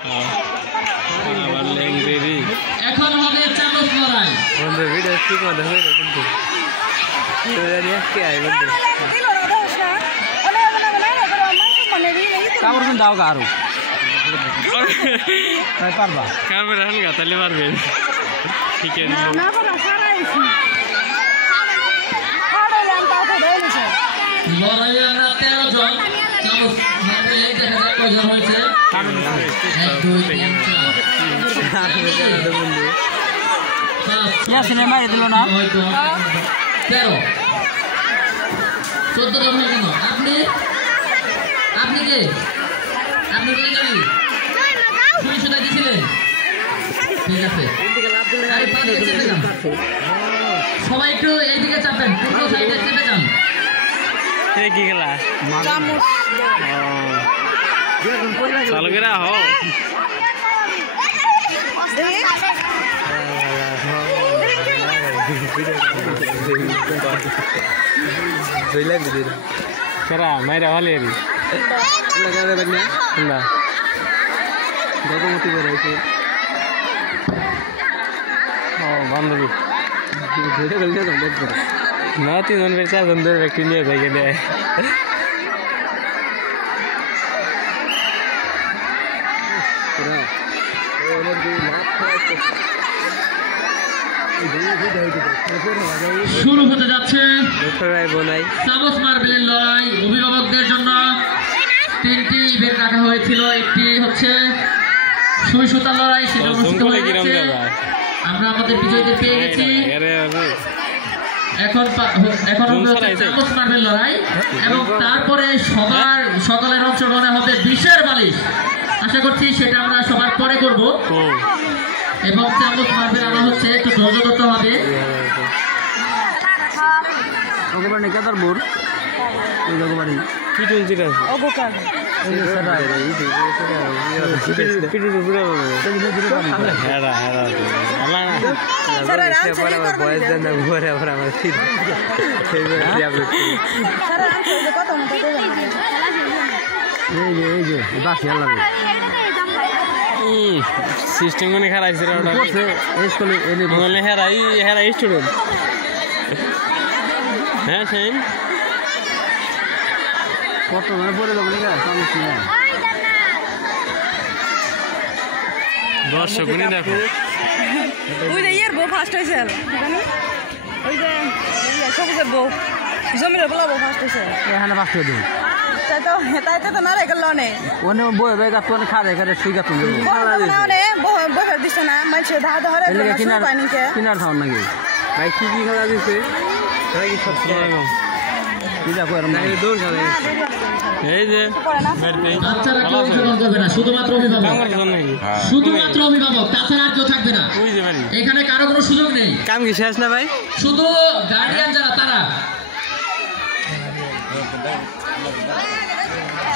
আবার লেংরেরি এখন হবে চামচ লড়াই বন্ধু ভিডিও কি কথা হইলো কিন্তু তোরা কে আই বন্ধু কামড় কোন দাও গারো তাই পারবা ক্যামেরা হান গাতালে পারবে ঠিক আছে না করে সারাইছি আরে লাম্পা তো দেইছে লড়াইয়ে আমরা 13 জন চামচ মারবে দেখা যাক কয়জন হয়েছে 1 2 3 4 বন্ধু ইয়া সিনেমা দিল না 13 14 জন হয়ে গেল আপনি কে জানি শুনে শুনে দিছিলেন ঠিক আছে আরে পাশে চেপে যান সবাই একটু এইদিকে চাপেন পুরো সাইডে চেপে যান এ কি খেলা চামচ চালু করে আহ কেরা মাইরা ভালো না গতমতি বেড়াইছে ও বান্ধবী না তিনজন বের চারজন ধরে ব্যক্তি নিয়ে যাই গেলে শুরু হতে যাচ্ছে বোনাই চামচ মার্বেলের লড়াই অভিভাবকদের জন্য 3টি ইভেন্ট রাখা হয়েছিল একটি হচ্ছে সুই সুতার লড়াই সেটা অনুষ্ঠিত হয়ে গেছে আমরা আমাদের বিজয়ীদের পেয়ে গেছি এখন চামচ মার্বেল লড়াই এবং তারপরে সকলের অংশগ্রহণে হবে বিষের বালিশ আশা করছি সেটা আমরা সবার পরে করব এবং চামচ মার্বেল আনা হচ্ছে একটু ধৈর্য ধরতে হবে ওগবাড়ি কেদার বোর ওই ওগবাড়ি কি চলছে রে অবকার এই সারা হেরা হেরা আলা না সারা পরে বয়স দেন না পরে আবার আমার ঠিক সেই আপলোড সারা আনছে কত মতো দেবেন এই যে বাসি আল্লাহ সিস্টেম কোনে খারাইছে রে ওটা এই স্কুলে এনে বলে হেরা স্টুডেন্ট হ্যাঁ সেম কত মানে পড়ে যাবে না সামনে না দর্শক গুনি দেখো ওই যে ইয়ার বউ ফার্স্ট হইছে জানি ওই যে সবুজের বউ জমির বলা বউ ফার্স্ট হইছে এখানে বাস করে দেব তাই তো না রে গেল নে ওনে বই বেগা তো খারে খারে সুইগা তুমি নে বহার দিছে না মাইছে ধা ধরে এলাকা কিনার পানিকে কিনার থাও নাকি ভাই কি খেলা দিছে ভাই কি সব কি দেখো এরকম নাই দৌড় খেলা এই যে বাচ্চারা কেউ অংশগ্রহণ করবে না শুধুমাত্র অভিভাবক শুধুমাত্র অভিভাবক তাছাড়া আর কেউ থাকবে না এখানে কারো কোনো সুযোগ নেই কাম কি শেষ না ভাই শুধু গার্ডিয়ান যারা তারা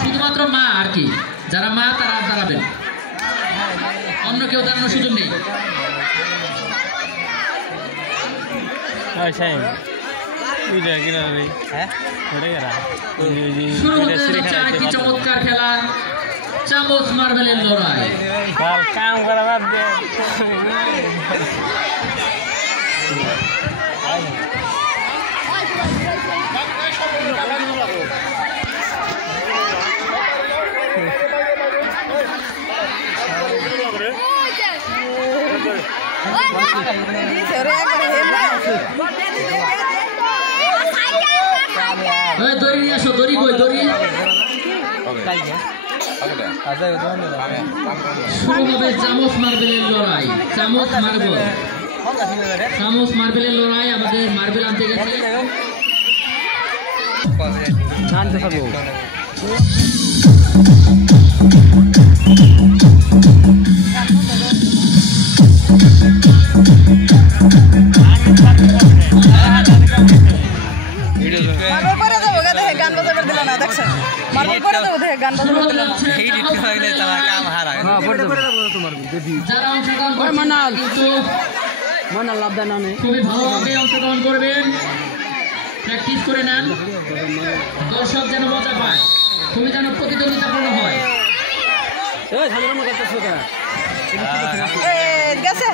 শুধুমাত্র মা আর কি যারা মা তারা দাঁড়াবেন অন্য কেউ দাঁড়ানোর সুযোগ নেই শুরু হতে যাচ্ছে আরেকটি চমৎকার খেলা চামচ মার্বেলের লড়াই কাম করা বাদ দে দড়ি নিয়ে আসো দড়ি কই দড়ি শুরু হবে চামচ মার্বেলের লড়াই চামচ মার্বেলের লড়াই আমাদের মার্বেল আনতে গেছে জানতে পারবো গান বাজাবে দিল না দেখছেন মার্বেল করে দেবো দেখে গান বাজাবে দিল না এই দিতে লাগলে তারা কাম হারা হ্যাঁ পড়ে দেবো তোমার যদি যারা অংশগ্রহণ ওই করবেন মানাল কিন্তু মানাল লাভ দেন না খুবই ভালোভাবে অংশগ্রহণ করবেন প্র্যাকটিস করে নেন দর্শক যেন মজা পায় খুবই যেন প্রতিদ্বন্দ্বিতাপূর্ণ হয় ওই ঝামেলা মত করতেছ কেন গেছে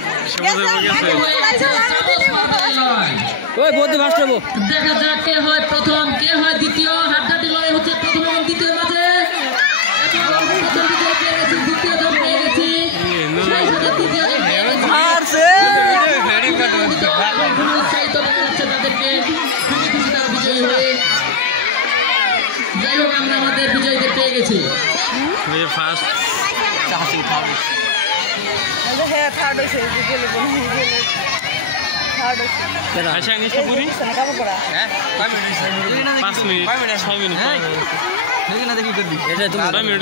ওই বদ্দি ফার্স্ট হবো দেখা যাক কে হয় প্রথম কে হয় দ্বিতীয় হাড্ডাহাড্ডি লড়াই হচ্ছে প্রথম এবং দ্বিতীয় মাঝে এবং প্রথম দ্বিতীয় পেয়ে গেছি দ্বিতীয় জন পেয়ে গেছি সেই সাথে তৃতীয় জন পেয়ে গেছি উৎসাহিত মনে হচ্ছে তাদেরকে খুবই খুশি তারা বিজয়ী হয়ে যাই হোক আমরা আমাদের বিজয়ীদের পেয়ে গেছি ফার্স্ট হ্যাঁ থার্ড হয়েছে থার্ড হয়েছে আচ্ছা নিশ্চয় পুরি কাপড় পরা 5 মিনিট 6 মিনিট এটা তুমি 6 মিনিট